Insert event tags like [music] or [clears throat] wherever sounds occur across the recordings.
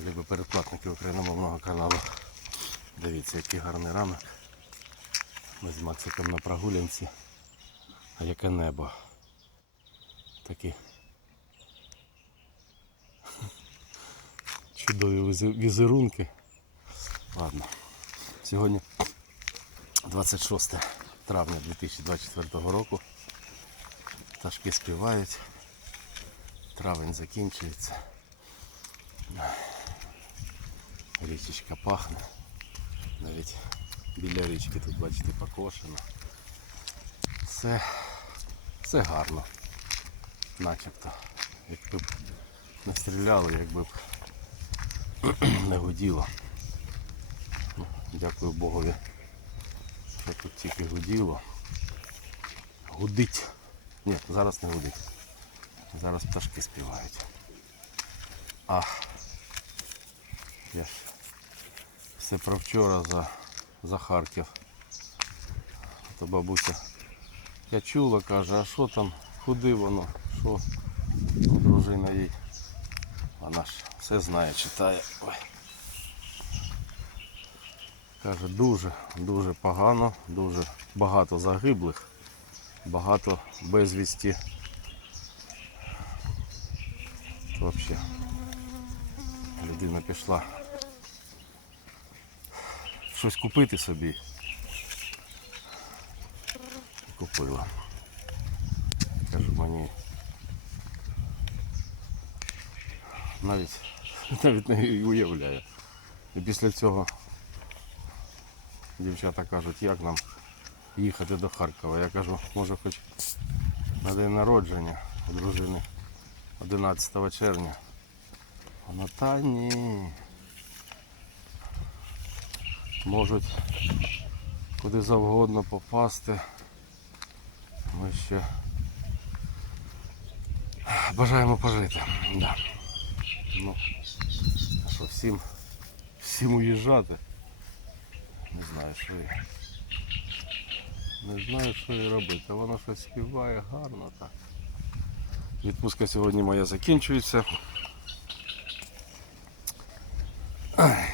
Любі передплатники україномовного каналу. Дивіться, який гарний ранок. Ми з Максиком на прогулянці. А яке небо. Такі [laughs] чудові візерунки. Ладно. Сьогодні 26 травня 2024 року. Пташки співають. Травень закінчується. Річечка пахне. Навіть біля річки тут, бачите, покошено. Все, все гарно. Начебто. Якби б не стріляли, якби б [clears throat] не гуділо. Ну, Дякую Богові, що тут тільки гуділо. Гудить. Ні, зараз не гудить. Зараз пташки співають. А я ж все про вчора за, за Харків. То бабуся я чула, каже, а що там, куди воно, що дружина їй. Вона ж все знає, читає. Ой. Каже, дуже, дуже погано, дуже багато загиблих, багато безвісті. Взагалі людина пішла щось купити собі. Купила. Кажу, мені навіть, навіть не уявляю. І після цього дівчата кажуть, як нам їхати до Харкова. Я кажу, може хоч на день народження у дружини 11 червня. Вона та ні. Можуть куди завгодно попасти. Ми ще бажаємо пожити. Да. Ну, що, всім, всім уїжджати. Не знаю, що і. Не знаю, що і робити. Воно щось співає гарно так. Відпустка сьогодні моя закінчується. Ай,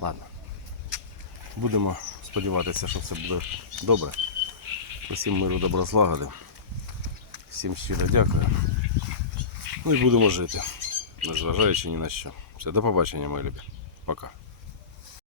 ладно. Будемо сподіватися, що все буде добре. Усім миру, добра злагоди. Всім щиро дякую. Ну і будемо жити, незважаючи ні на що. Все, до побачення, мої любі. Пока.